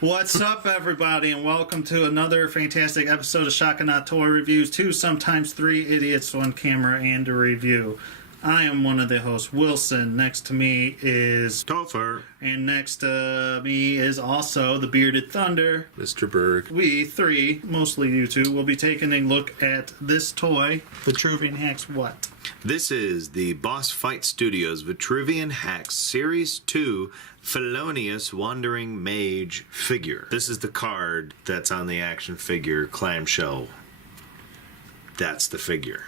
What's up, everybody, and welcome to another fantastic episode of Shock and Not Toy Reviews. 2, sometimes 3 idiots, 1 camera, and a review. I am one of the hosts, Wilson. Next to me is Topher. And next to me is also the Bearded Thunder, Mr. Berg. We three, mostly you two, will be taking a look at this toy, Vitruvian H.A.C.K.S. what? This is the Boss Fight Studios Vitruvian H.A.C.K.S Series 2 Felonious Wandering Mage figure. This is the card that's on the action figure clamshell. That's the figure.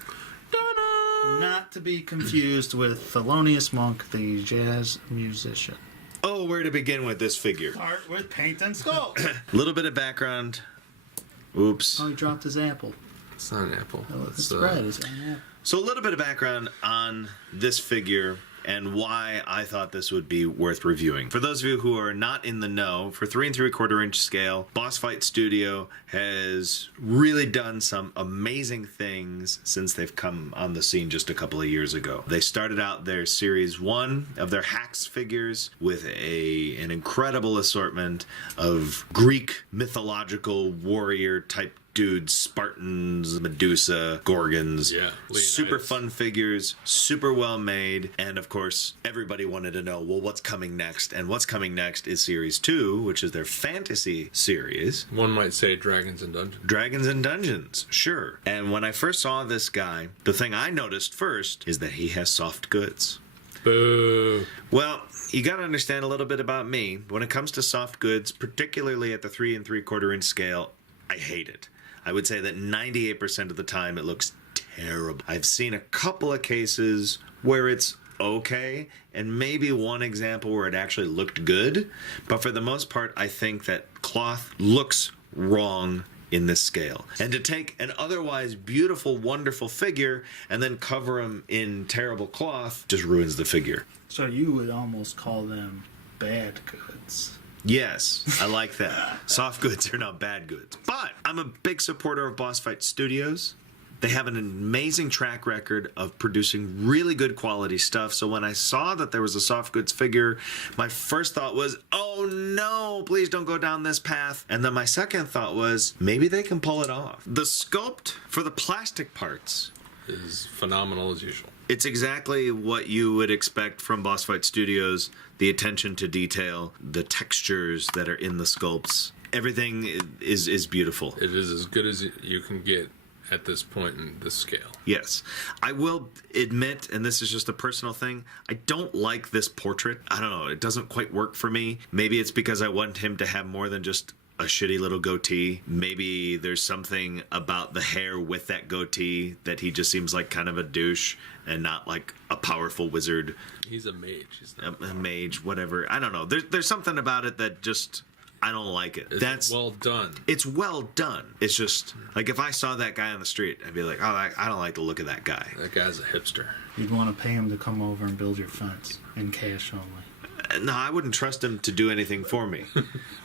Not to be confused with Felonious Monk, the jazz musician. Oh, where to begin with this figure? Start with paint and sculpt. A little bit of background. Oops. Oh, he dropped his apple. It's not an apple. Oh, it's red. It's an apple. So a little bit of background on this figure and why I thought this would be worth reviewing. For those of you who are not in the know, for 3 3/4 inch scale, Boss Fight Studio has really done some amazing things since they've come on the scene just a couple of years ago. They started out their Series 1 of their H.A.C.K.S figures with an incredible assortment of Greek mythological warrior type dudes, Spartans, Medusa, Gorgons. Yeah, super fun figures, super well made, and of course everybody wanted to know, well, what's coming next? And what's coming next is Series 2, which is their fantasy series. One might say Dragons and Dungeons. Dragons and Dungeons, sure. And when I first saw this guy, the thing I noticed first is that he has soft goods. Boo. Well, you got to understand a little bit about me. When it comes to soft goods, particularly at the 3 3/4 inch scale, I hate it. I would say that 98% of the time it looks terrible. I've seen a couple of cases where it's okay, and maybe one example where it actually looked good, but for the most part, I think that cloth looks wrong in this scale. And to take an otherwise beautiful, wonderful figure and then cover him in terrible cloth just ruins the figure. So you would almost call them bad goods. Yes, I like that. Soft goods are not bad goods. But I'm a big supporter of Boss Fight Studios. They have an amazing track record of producing really good quality stuff. So when I saw that there was a soft goods figure, my first thought was, oh no, please don't go down this path. And then my second thought was, maybe they can pull it off. The sculpt for the plastic parts Is phenomenal as usual. it's exactly what you would expect from Boss Fight Studios. The attention to detail, the textures that are in the sculpts. Everything is beautiful. It is as good as you can get at this point in this scale. Yes. I will admit, and this is just a personal thing, I don't like this portrait. I don't know, it doesn't quite work for me. Maybe it's because I want him to have more than just a shitty little goatee. Maybe there's something about the hair with that goatee that he just seems like kind of a douche and not like a powerful wizard. He's a mage. He's not A mage, whatever. I don't know. There's something about it that just, I don't like it. It's well done. It's well done. It's just, like, if I saw that guy on the street, I'd be like, oh, I don't like the look of that guy. That guy's a hipster. You'd want to pay him to come over and build your fence in cash only. No, I wouldn't trust him to do anything for me.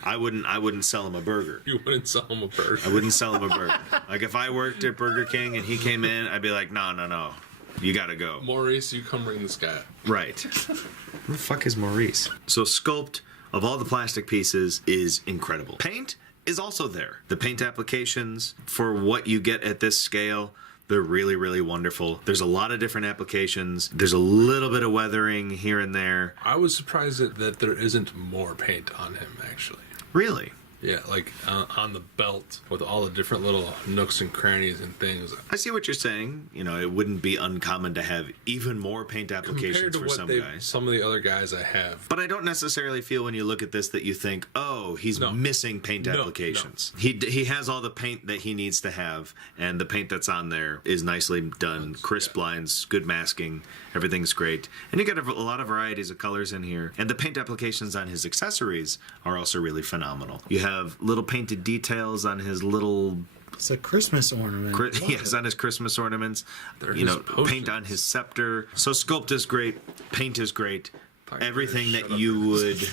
I wouldn't sell him a burger. You wouldn't sell him a burger. I wouldn't sell him a burger. Like, if I worked at Burger King and he came in, I'd be like, no. You gotta go. Maurice, you come bring this guy up. Right. Who the fuck is Maurice? So sculpt of all the plastic pieces is incredible. Paint is also there. The paint applications for what you get at this scale, they're really, really wonderful. There's a lot of different applications. There's a little bit of weathering here and there. I was surprised that there isn't more paint on him, actually. Really? Yeah, like on the belt with all the different little nooks and crannies and things. I see what you're saying. You know, it wouldn't be uncommon to have even more paint applications for some guys. Some of the other guys I have. But I don't necessarily feel when you look at this that you think, oh, he's missing paint applications. No. He has all the paint that he needs to have, and the paint that's on there is nicely done. Crisp lines, good masking, everything's great. And you got a lot of varieties of colors in here. And the paint applications on his accessories are also really phenomenal. You have little painted details on his little... It's a Christmas ornament. Yes, on his Christmas ornaments. Paint on his scepter. So sculpt is great. Paint is great. Everything that you would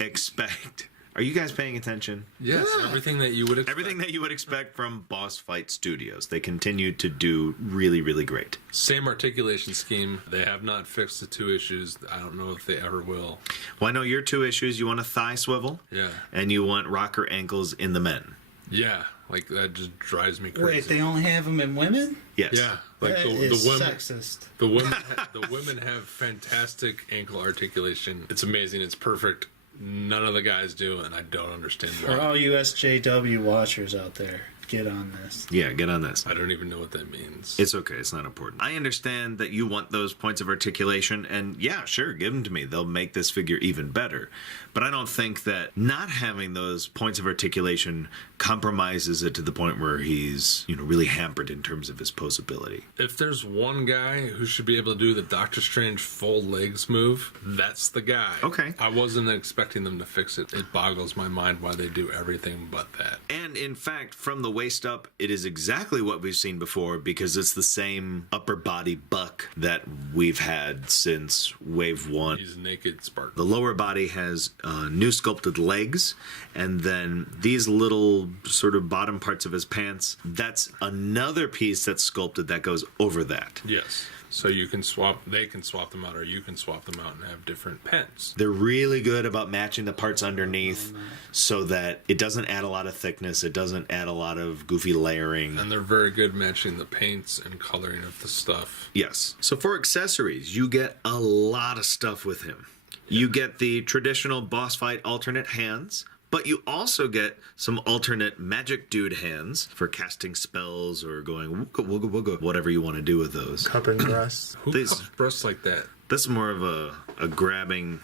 expect Are you guys paying attention? Yes, everything that you would expect. Everything that you would expect from Boss Fight Studios. They continue to do really, really great. Same articulation scheme. They have not fixed the 2 issues. I don't know if they ever will. Well, I know your 2 issues. You want a thigh swivel. Yeah. And you want rocker ankles in the men. Yeah, like that just drives me crazy. Wait, they only have them in women? Yes. Yeah, like That the is women. sexist. The women have fantastic ankle articulation. It's amazing. It's perfect. None of the guys do, and I don't understand For why. all you SJW watchers out there, get on this. Yeah, get on this. I don't even know what that means. It's okay. It's not important. I understand that you want those points of articulation, and yeah, sure, give them to me. They'll make this figure even better. But I don't think that not having those points of articulation compromises it to the point where he's, really hampered in terms of his posability. If there's one guy who should be able to do the Doctor Strange full legs move, that's the guy. Okay. I wasn't expecting them to fix it. It boggles my mind why they do everything but that. And in fact, from the waist up, it is exactly what we've seen before because it's the same upper body buck that we've had since Wave 1. He's naked Spark. The lower body has new sculpted legs, and then these little sort of bottom parts of his pants, that's another piece that's sculpted that goes over that. Yes. So you can swap, they can swap them out, or you can swap them out and have different pens. They're really good about matching the parts underneath so that it doesn't add a lot of thickness, it doesn't add a lot of goofy layering. And they're very good matching the paints and coloring of the stuff. Yes. So for accessories, you get a lot of stuff with him. You get the traditional boss fight alternate hands, but you also get some alternate magic dude hands for casting spells or going wooga wooga wooga, whatever you want to do with those. Cup and breasts. Who These- cups breasts like that? This is more of a grabbing.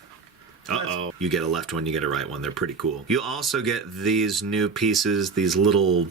Uh-oh. You get a left one, you get a right one. They're pretty cool. You also get these new pieces, these little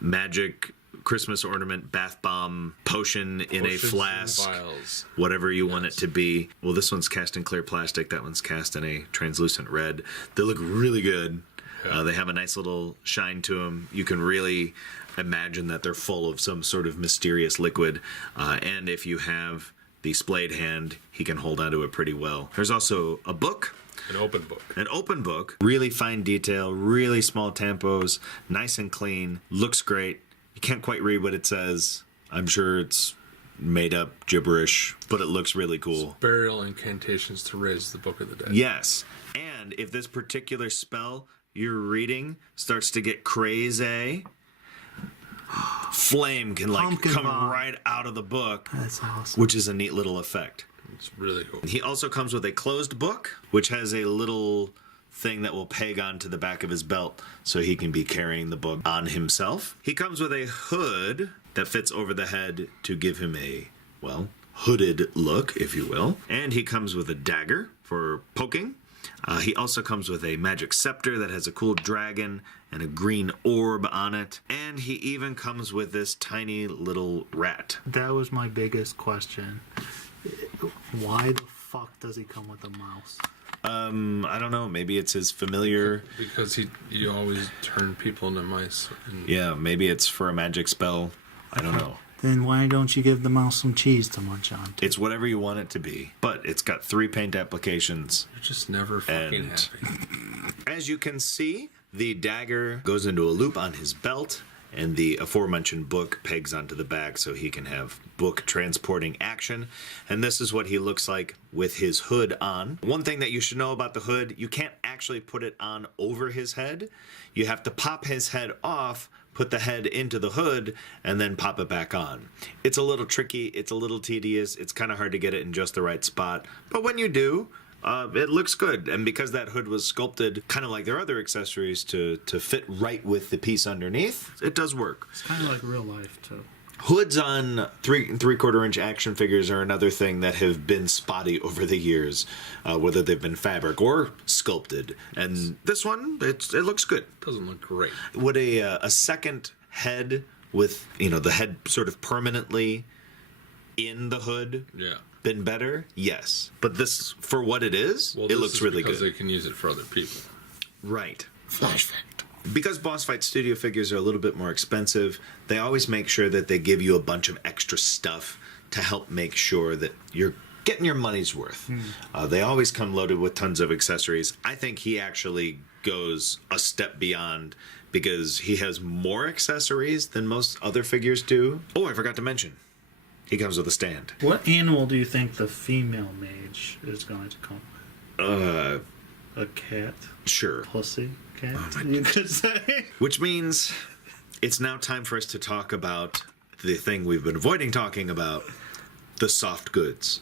magic Christmas ornament bath bomb potion in a Potions and flask. vials. Whatever you want it to be. Well, this one's cast in clear plastic. That one's cast in a translucent red. They look really good. Yeah. They have a nice little shine to them. You can really imagine that they're full of some sort of mysterious liquid. And if you have the splayed hand, he can hold onto it pretty well. There's also a book. An open book. An open book. Really fine detail, really small tampos, nice and clean, looks great. You can't quite read what it says. I'm sure it's made up gibberish, but it looks really cool. Burial incantations to raise the Book of the Dead. Yes. And if this particular spell you're reading starts to get crazy, flame can Pumpkin come bomb. right out of the book, That's awesome. which is a neat little effect. It's really cool. He also comes with a closed book, which has a little thing that will peg onto the back of his belt so he can be carrying the book on himself. He comes with a hood that fits over the head to give him a, hooded look, if you will. And he comes with a dagger for poking. He also comes with a magic scepter that has a cool dragon and a green orb on it. And he even comes with this tiny little rat. That was my biggest question. Why the fuck does he come with a mouse? I don't know. Maybe it's his familiar. Because you always turn people into mice. And Yeah, maybe it's for a magic spell. I don't know. Then why don't you give the mouse some cheese to munch on? It's whatever you want it to be. But it's got 3 paint applications. you're just never fucking And- happy. As you can see, the dagger goes into a loop on his belt, and the aforementioned book pegs onto the back so he can have book transporting action. And this is what he looks like with his hood on. One thing that you should know about the hood, you can't actually put it on over his head. You have to pop his head off, put the head into the hood, and then pop it back on. It's a little tricky, it's a little tedious, it's kind of hard to get it in just the right spot. But when you do, it looks good. And because that hood was sculpted kind of like their other accessories to fit right with the piece underneath, it does work. It's kind of like real life, too. Hoods on 3 3/4 inch action figures are another thing that have been spotty over the years, whether they've been fabric or sculpted. And this one, it looks good. Doesn't look great. Would a second head with, the head sort of permanently in the hood Yeah. been better? Yes. But this, for what it is, Well, it this looks is really because good. they can use it for other people. Right. Flash fact. Because Boss Fight Studio figures are a little bit more expensive, they always make sure that they give you a bunch of extra stuff to help make sure that you're getting your money's worth. They always come loaded with tons of accessories. I think he actually goes a step beyond because he has more accessories than most other figures do. Oh, I forgot to mention, he comes with a stand. What animal do you think the female mage is going to come with? A cat? Sure. Pussy cat, you could say. Which means it's now time for us to talk about the thing we've been avoiding talking about, the soft goods.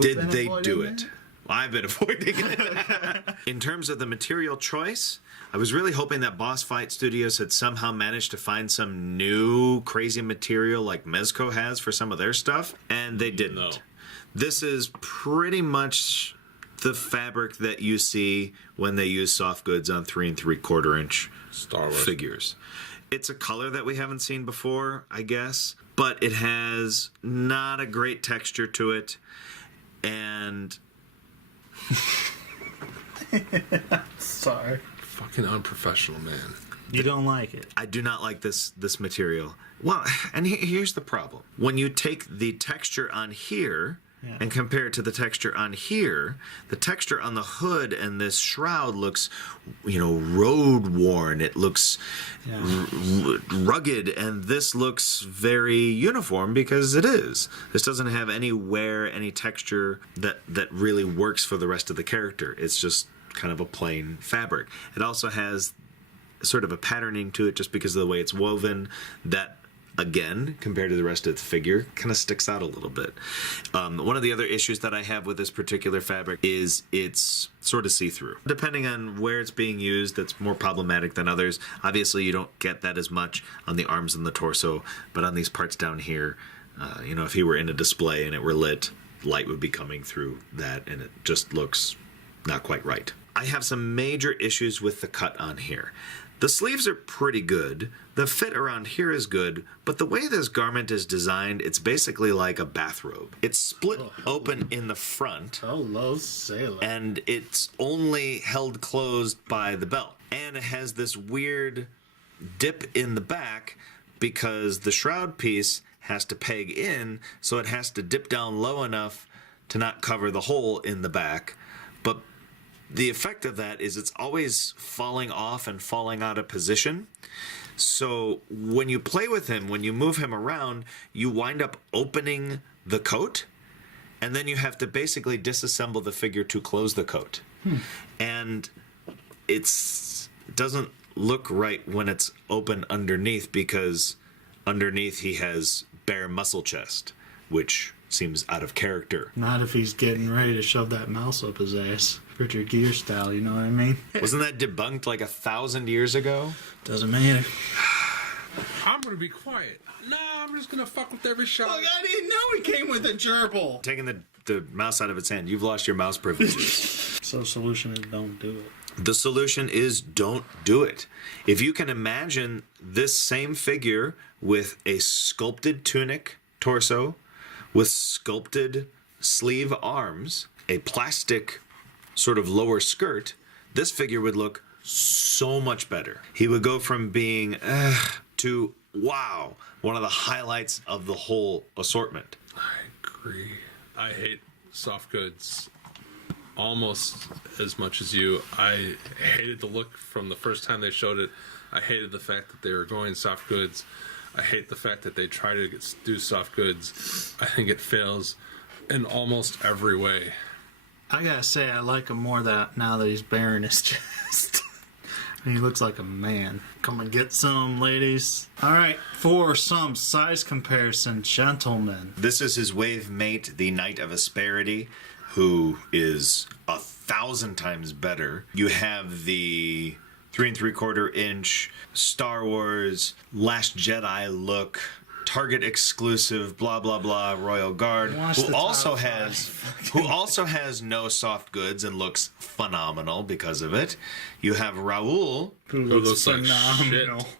Did they do it? I've been avoiding it. In terms of the material choice, I was really hoping that Boss Fight Studios had somehow managed to find some new crazy material like Mezco has for some of their stuff, and they didn't. No. This is pretty much the fabric that you see when they use soft goods on 3 3/4 inch Star Wars figures. It's a color that we haven't seen before, I guess, but it has not a great texture to it, and Sorry. fucking unprofessional, man. You don't like it. I do not like this material. Well, and here's the problem. When you take the texture on here and compare it to the texture on here, the texture on the hood and this shroud looks, road worn. It looks rugged, and this looks very uniform because it is. This doesn't have any wear, any texture that really works for the rest of the character. It's just kind of a plain fabric. It also has sort of a patterning to it just because of the way it's woven that, again, compared to the rest of the figure, kind of sticks out a little bit. One of the other issues that I have with this particular fabric is it's sort of see-through. Depending on where it's being used, that's more problematic than others. Obviously, you don't get that as much on the arms and the torso, but on these parts down here, if he were in a display and it were lit, light would be coming through that, and it just looks not quite right. I have some major issues with the cut on here. The sleeves are pretty good. The fit around here is good, but the way this garment is designed, it's basically like a bathrobe. It's split open in the front. Hello, sailor. And it's only held closed by the belt. And it has this weird dip in the back because the shroud piece has to peg in, so it has to dip down low enough to not cover the hole in the back. But the effect of that is it's always falling off and falling out of position. So when you play with him, when you move him around, you wind up opening the coat, and then you have to basically disassemble the figure to close the coat. And it doesn't look right when it's open underneath, because underneath he has bare muscle chest, which seems out of character. Not if he's getting ready to shove that mouse up his ass. Richard Gere style, you know what I mean? Wasn't that debunked like 1,000 years ago? Doesn't matter. I'm gonna be quiet. No, I'm just gonna fuck with every shot. I didn't know he came with a gerbil. Taking the mouse out of its hand, you've lost your mouse privileges. So the solution is don't do it. The solution is don't do it. If you can imagine this same figure with a sculpted tunic torso, with sculpted sleeve arms, a plastic sort of lower skirt, this figure would look so much better. He would go from being to wow, one of the highlights of the whole assortment. I agree. I hate soft goods almost as much as you. I hated the look from the first time they showed it. I hated the fact that they were going soft goods. I hate the fact that they try to do soft goods. I think it fails in almost every way. I gotta say, I like him more now that he's bearing his chest. He looks like a man. Come and get some, ladies. All right, for some size comparison, gentlemen. This is his wave mate, the Knight of Asperity, who is 1,000 times better. You have the 3 3/4 inch Star Wars Last Jedi look, Target exclusive, blah blah blah, Royal Guard, who also has no soft goods and looks phenomenal because of it. You have Raul, Who looks like phenomenal. shit.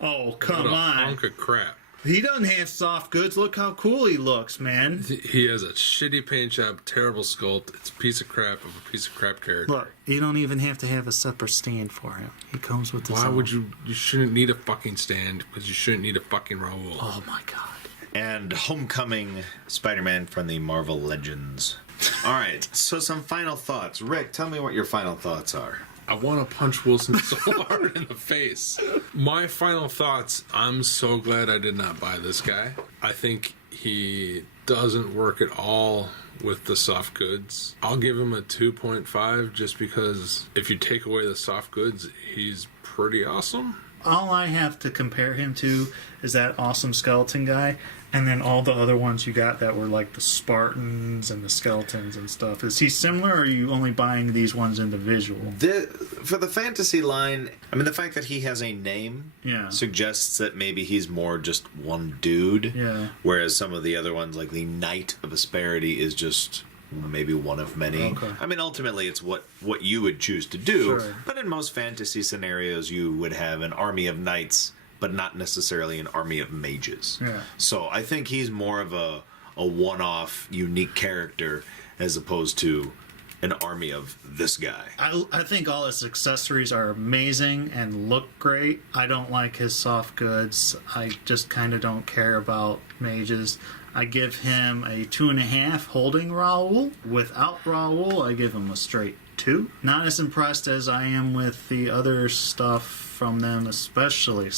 Oh, What come a on. hunk of crap. He doesn't have soft goods. Look how cool he looks, man. He has a shitty paint job, terrible sculpt. It's a piece of crap of a piece of crap character. Look, you don't even have to have a separate stand for him. He comes with his Why own. would you? You shouldn't need a fucking stand because you shouldn't need a fucking Raul. Oh my god. and Homecoming Spider-Man from the Marvel Legends. All right, so some final thoughts. Rick, tell me what your final thoughts are. I want to punch Wilson so hard in the face. My final thoughts, I'm so glad I did not buy this guy. I think he doesn't work at all with the soft goods. I'll give him a 2.5 just because if you take away the soft goods, he's pretty awesome. All I have to compare him to is that awesome skeleton guy, and then all the other ones you got that were like the Spartans and the skeletons and stuff. Is he similar, or are you only buying these ones individual? For the fantasy line, I mean, the fact that he has a name suggests that maybe he's more just one dude. Yeah. Whereas some of the other ones, like the Knight of Asperity, is just maybe one of many. Okay. I mean, ultimately, it's what you would choose to do. Sure. But in most fantasy scenarios, you would have an army of knights, but not necessarily an army of mages. Yeah. So I think he's more of a one-off, unique character as opposed to an army of this guy. I think all his accessories are amazing and look great. I don't like his soft goods. I just kind of don't care about mages. I give him a 2.5 holding Raoul. Without Raoul, I give him a straight 2. Not as impressed as I am with the other stuff from them, especially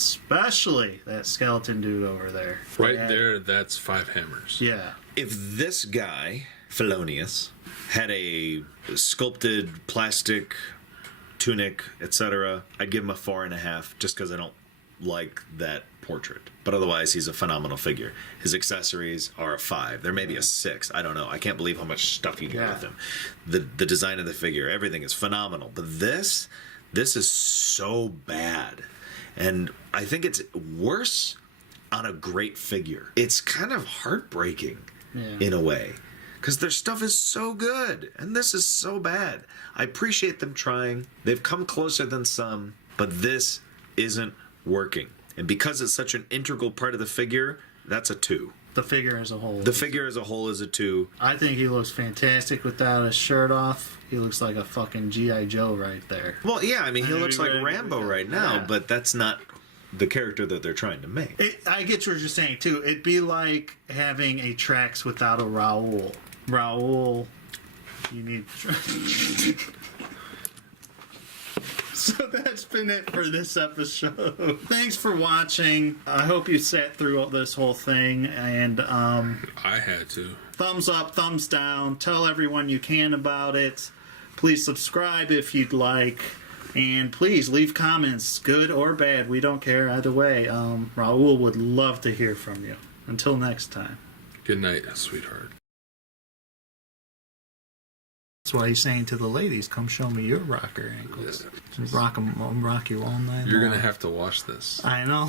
that skeleton dude over there. Right there, that's 5 hammers. Yeah. If this guy, Felonious, had a sculpted plastic tunic, etc., I'd give him a 4.5 just because I don't like that portrait. But otherwise, he's a phenomenal figure. His accessories are a 5. There may be a 6. I don't know. I can't believe how much stuff you get with him. The design of the figure, everything is phenomenal. But this is so bad. And I think it's worse on a great figure. It's kind of heartbreaking in a way. Because their stuff is so good. And this is so bad. I appreciate them trying. They've come closer than some. But this isn't working. And because it's such an integral part of the figure, that's a 2. The figure as a whole. The figure as a whole is a 2. I think he looks fantastic without his shirt off. He looks like a fucking G.I. Joe right there. Well, yeah, I mean, he looks like Rambo right now, Yeah. but that's not the character that they're trying to make. I get what you're saying, too. It'd be like having a Trax without a Raoul. Raoul, you need... So that's been it for this episode. Thanks for watching. I hope you sat through all this whole thing. And I had to. thumbs up, thumbs down. Tell everyone you can about it. Please subscribe if you'd like. And please leave comments, good or bad. We don't care either way. Raoul would love to hear from you. Until next time. Good night, sweetheart. That's why he's saying to the ladies, come show me your rocker ankles. Yeah. Rock you all night You're long. going to have to watch this. I know.